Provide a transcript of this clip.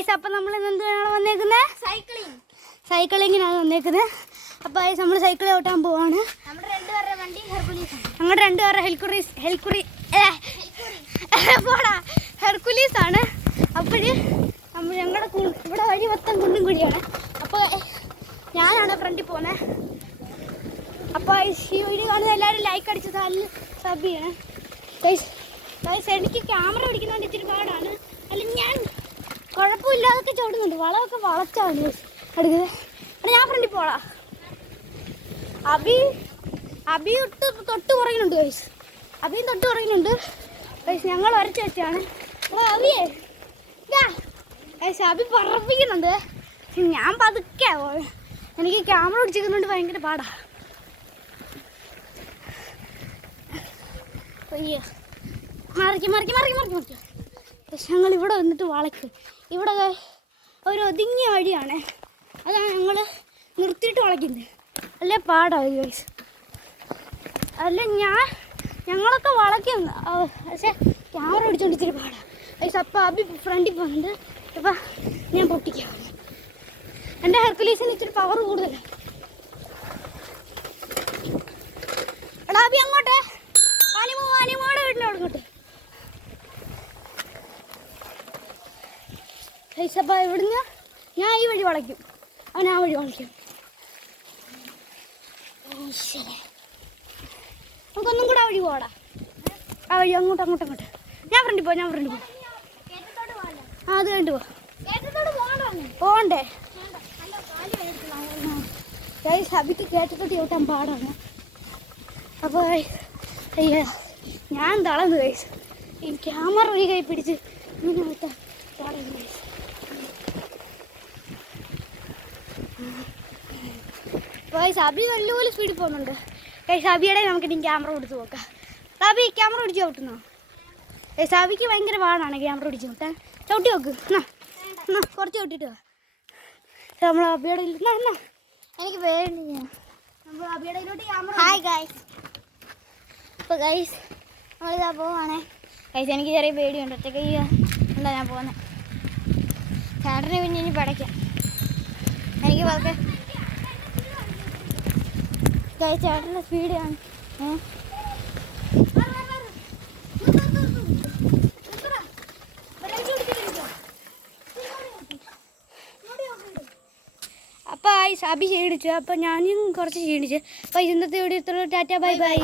Guys അപ്പം നമ്മൾ എന്താണ് വന്നേക്കുന്നത്? സൈക്ലിങ്ങിനാണ് വന്നേക്കുന്നത്. അപ്പോൾ ഗൈസ് നമ്മൾ സൈക്കിൾ ഓട്ടാൻ പോവാണ്. ഞങ്ങളുടെ രണ്ടുപേരുടെ ഹെർക്കുലീസ് ആണ്. അപ്പോൾ ഞങ്ങളുടെ ഇവിടെ വഴി മൊത്തം കുണ്ടും കുഴിയാണ്. അപ്പോൾ ഞാനാണ് ഫ്രണ്ടിൽ പോകുന്നത്. അപ്പോൾ ഈ വീഡിയോ കാണുന്ന എല്ലാവരും ലൈക്ക് അടിച്ച് സബ് ചെയ്യണം. ഗൈസ് എനിക്ക് ക്യാമറ പിടിക്കുന്നതുകൊണ്ട് ഇച്ചിരി പാടാണ്. അല്ലെങ്കിൽ ഞാൻ കുഴപ്പമില്ലാതൊക്കെ ചോടുന്നുണ്ട്. വളമൊക്കെ വളച്ചാണ് എടുക്കുന്നത്. അപ്പോൾ ഞാൻ ഫ്രണ്ടിൽ പോളാം. അബി തൊട്ട് പുറകിനുണ്ട് ഗൈസ്. അബിയും തൊട്ട് പുറകിനുണ്ട് ഗൈസ്. ഞങ്ങൾ വരച്ച് വെച്ചാണ്. അപ്പോൾ അബിയേ ഗൈസ് അബി പറപ്പിക്കുന്നുണ്ട്. ഞാൻ പതുക്കെ എനിക്ക് ക്യാമറ പിടിച്ചിരിക്കുന്നുണ്ട് ഭയങ്കര പാടാ. അയ്യോ മറിക്കും. പക്ഷെ ഞങ്ങൾ ഇവിടെ വന്നിട്ട് വളയ്ക്കും. ഇവിടെ ഒരു ഒതുങ്ങിയ വഴിയാണ്. അതാണ് ഞങ്ങൾ നിർത്തിയിട്ട് വളയ്ക്കുന്നത്. അല്ലേ പാടാവും ഗൈസ്. അല്ല ഞങ്ങളൊക്കെ വളയ്ക്കും. പക്ഷേ ക്യാമറ പിടിച്ചോണ്ട് ഇച്ചിരി പാടാം ഗൈസ്. അപ്പോൾ അബി ഫ്രണ്ടിൽ പോകുന്നുണ്ട്. അപ്പം ഞാൻ പൊട്ടിക്കാം. എൻ്റെ ഹെർക്കുലീസിന് ഇച്ചിരി പവർ കൂടുതലാണ്. എടാ അബി അങ്ങോട്ടെ അനിമോടെ വീട്ടിൻ്റെ അങ്ങോട്ട് ഗൈസ്. അപ്പോൾ ഇവിടുന്ന് ഞാൻ ഈ വഴി വളയ്ക്കും, അവൻ ആ വഴി വളയ്ക്കും. നമുക്കൊന്നും കൂടെ ആ വഴി പോടാ. ആ വഴി അങ്ങോട്ട്. ഞാൻ ഫ്രണ്ടിൽ പോ. ആ അത് കഴിഞ്ഞിട്ട് പോകണ്ടേ ഗൈസ്. അബിക്ക് കേട്ടിട്ട് ചവിട്ടാൻ പാടാണ്. അപ്പോൾ അയ്യോ ഞാൻ തളർന്നു ഗൈസ്. ഈ ക്യാമറ ഒരു കൈ പിടിച്ച് ഇങ്ങനെ വിട്ടാൽ പാടാണ് ഗൈസ്. ഗൈസ് അബി നല്ലപോലെ സ്പീഡിൽ പോകുന്നുണ്ട് ഗൈസ്. അബിയുടെ നമുക്കിനി ക്യാമറ പിടിച്ച് നോക്കാം. അബി ക്യാമറ പിടിച്ച് ചവിട്ടുന്നോ? ഗൈസ് അബിക്ക് ഭയങ്കര പാടാണ് ക്യാമറ പിടിച്ച് ചവിട്ടാൻ. ചവിട്ടി നോക്ക്. എന്നാ കുറച്ച് ചവിട്ടിട്ട് നമ്മൾ അബിയുടെ എനിക്ക് പേടി. നമ്മൾ അബിയുടെയിലോട്ട് ക്യാമറ. Hi guys. അപ്പോൾ ഗൈസ് നമ്മളിതാ പോവാണേ ഗൈസ്. എനിക്ക് ചെറിയ പേടിയുണ്ട്. ഒറ്റയ്ക്ക് എന്താ ഞാൻ പോകുന്നത്. ചേട്ടനെ പിന്നെ ഇനി പടയ്ക്കാം. എനിക്ക് പതുക്കെ ഗൈസ് ചേട്ടൻ്റെ സ്പീഡാണ്. അപ്പോൾ അബി ക്ഷീണിച്ചു. അപ്പോൾ ഞാനും കുറച്ച് ക്ഷീണിച്ചു. അപ്പോൾ ഇന്നത്തെ വീഡിയോ ടാറ്റ ബൈ ബൈ.